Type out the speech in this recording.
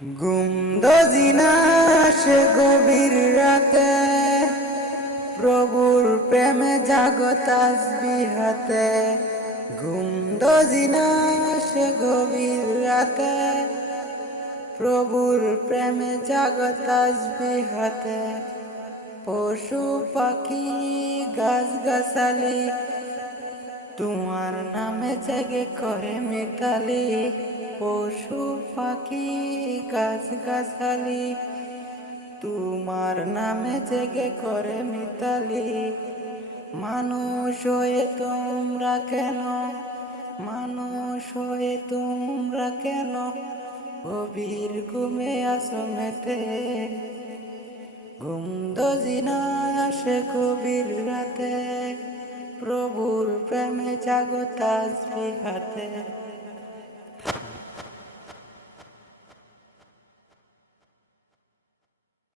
গুমদজিনা সে গভীর রাতে, প্রভুর প্রেমে জাগো তাসবিহ হাতে। গুমদজিনা সে গভীর রাতে, প্রভুর প্রেমে জাগো তাসবিহ হাতে। পশু পাখি গাছ গাছালি তোমার নামে জেগে করে মিতালি। পশু পাখি গাছ গাছালি তোমার নামে জেগে করে মিতালি। মানুষ হয়ে তোমরা কেন, মানুষ হয়ে তোমরা কেন গভীর ঘুমে আসো মেতে। গুমদজিনা আসে গভীর রাতে, প্রভুর প্রেমে জাগো তাসবিহ হাতে।